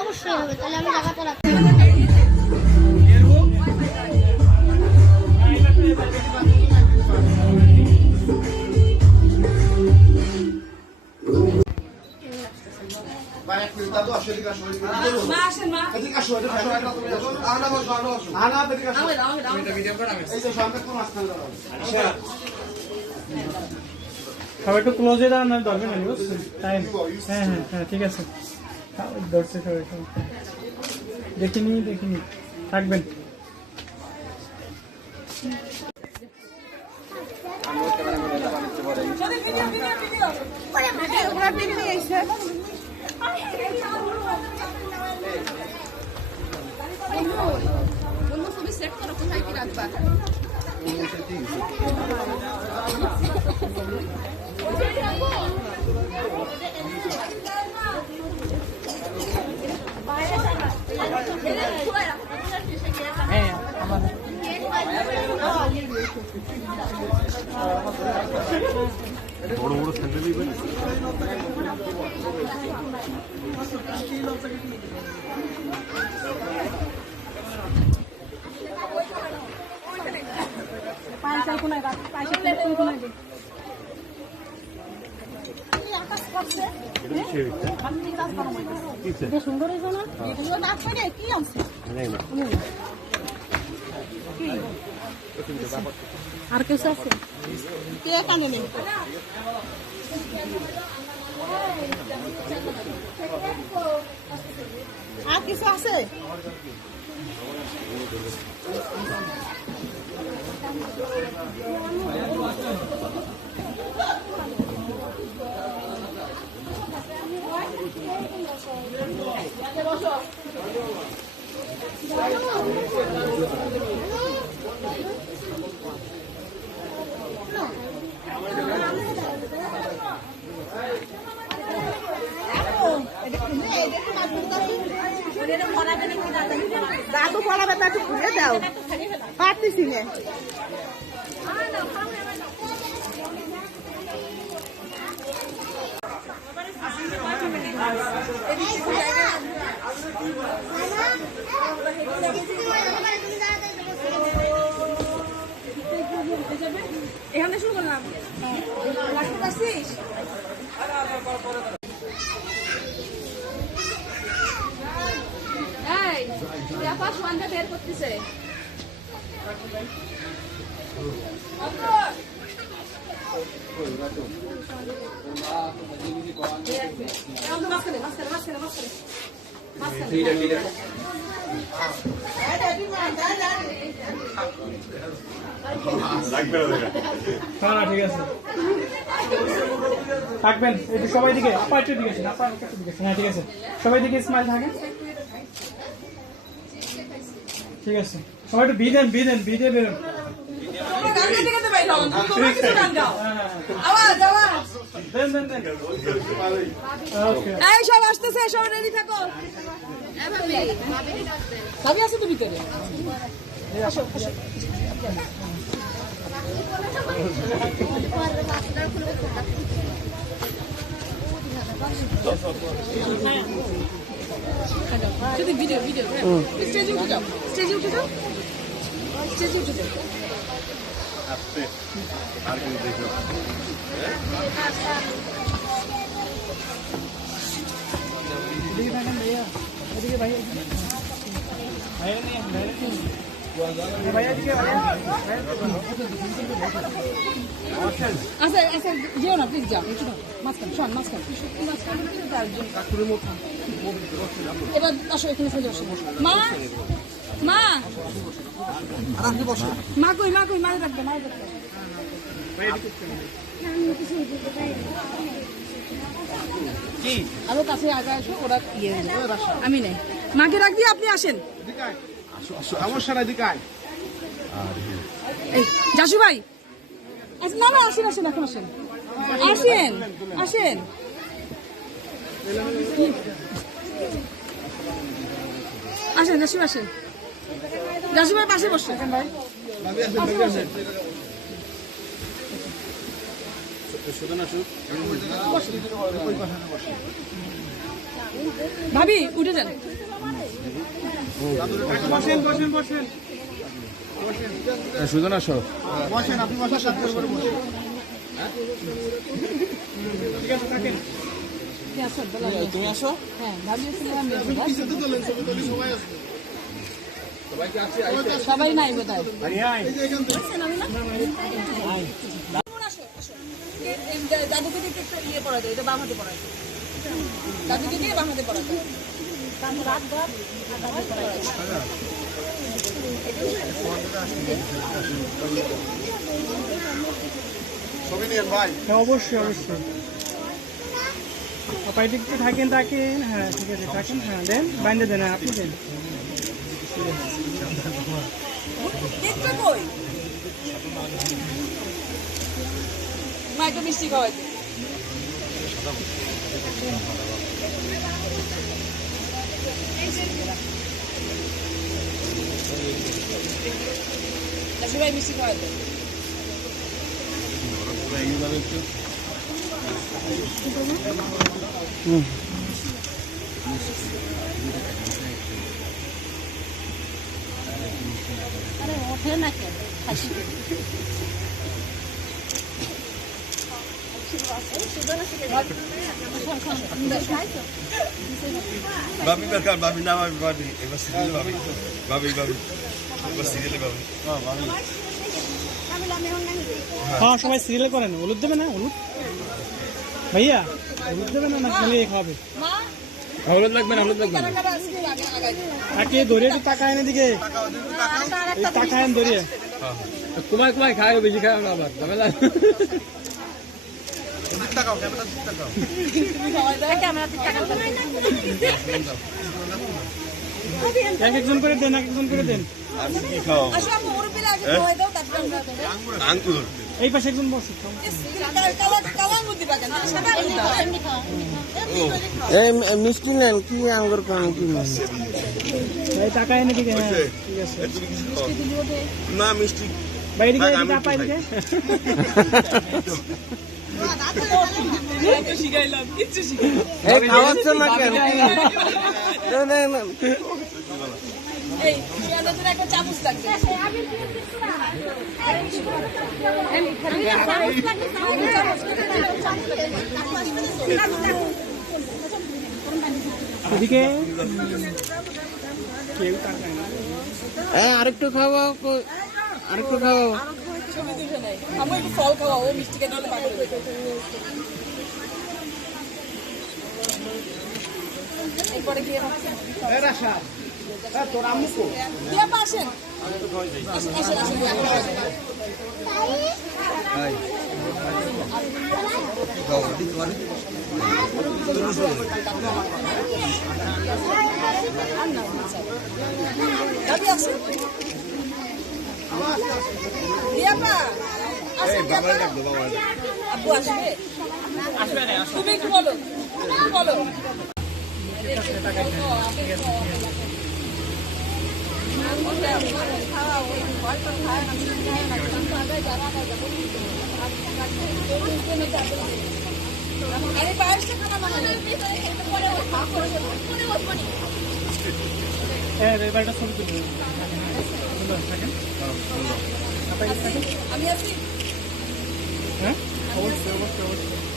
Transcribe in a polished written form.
অবশ্যই হবে, তাহলে আমি জায়গাটা রাখতে সবাই একটু ক্লোজে দাঁড়ান, না দরকার নেই বুঝছেন টাইম। হ্যাঁ হ্যাঁ হ্যাঁ ঠিক আছে, ধরছে সবাই, দেখিনি থাকবেন। সেট করো কোথায় কি রাখবা। বড় বড় স্যান্ডেলই বলি সুন্দর কি আছে আর কিছু আছে কে কানে নেই আর কিছু আছে দাদু পড়াবে তা একটু ঘুরে দাও পারতেছি না এখানে শুরু করলাম লাগতে পারছিস বের করতেছে ঠিক আছে থাকবেন সবাই দিকে, আপনার একটু দিকে আপনার একটু দিকে। হ্যাঁ ঠিক আছে, সবাই দিকে স্মাইল থাকেন। ঠিক আছে, সবাই একটু বিদেন বেরোন। সব আসতেছে, সব রেডি থাকো। সবই আছে তো ভিতরে। ভিডিও স্টেজে উঠে যাও, স্টেজে উঠে যাও। আসতে আর কিছু দেখো আচ্ছা যেও না প্লিজ, যাও একটু মাঝখান শোন, মাঝখান এবার আসো, এখানে চলে আসো। মা কই মায়ের রাখবে। আরো কাছে আগে আসো, ওরা আমি নেই, মাকে রাখবি, আপনি আসেন। জাসু ভাই না আসেন, এখন আসেন। আসেন জাসু আসেন, জাসু ভাই পাশে বসে ভাই, ভাবি উঠে যান। বসেন বসেন বসেন সুজন আসো। বসেন, আপনি বসেন, সাথে করে বসেন। ঠিক আছে, থাকেন। তুমি আসো। হ্যাঁ ভাবি সবাই নাই বোধ হয়। দাদুকে দিকে একটু ইয়ে পড়া যায়, এটা বাম হাতে পড়া যায়, দাদুকে দিয়ে বাম হাতে পড়া যায়। হ্যাঁ, অবশ্যই অবশ্যই। পাপাইটি একটু থাকেন, থাকেন। হ্যাঁ ঠিক আছে, থাকেন। হ্যাঁ দেন, বাইন্দে দেন, আপনি দেন। দেখবে কই মা একটু মিষ্টি খাওয়াইতে। সবাই মিষ্টি খাওয়াইতে। ওঠে না কেন? ভাবি বেকার, ভাবি না, ভাবি ভাবি এবার সিরিয়ালে ভাবি, ভাবি ভাবি এবার সিরিয়ালে ভাবি। হ্যাঁ সবাই সিরিয়াল করেন। হলুদ দেবে না? হলুদ ভাইয়া, হলুদ দেবে না? না খালি খাবে? হলুদ লাগবে না, হলুদ লাগবে না। তাকে ধরে একটু তাকায় না দিকে, তাকায় ধরিয়ে। কুমায় কুমায় খায়, বেশি খায় না আবার ঝামেলা। এক একজন করে দেন, এক একজন করে দেন। আঙ্কুর এই পাশে একজন বসে। মিষ্টি নেন কি আঙ্গুর খান কি এই তাকায় না দিকে। হ্যাঁ ঠিক আছে। না মিষ্টি বাইরে গিয়ে এদিকে আপা, এদিকে। খাওয়াচ্ছ না কেন? একটা চামচ লাগবে। এদিকে কেউ তাকায় না। আরেকটু খাওয়াও, আরেকটু খাওয়াও। আমার একটু ফল খাওয়া, ও মিষ্টি খেতে হলে পাগল হয়ে যাবে। এরপরে গিয়ে তোর আম্মু কো? দিয়ে আসেন, আসেন আসেন আসেন। দাদি আসেন, রিয়াপা আসেন, আব্বু আসবে, তুমি একটু বলো, তুমি বলো। আরে পায়েসটা খানা বানালে হ্যাঁ এবারটা ছবি তুলবে। থাকেন, আমি আছি। হ্যাঁ অবশ্যই অবশ্যই অবশ্যই।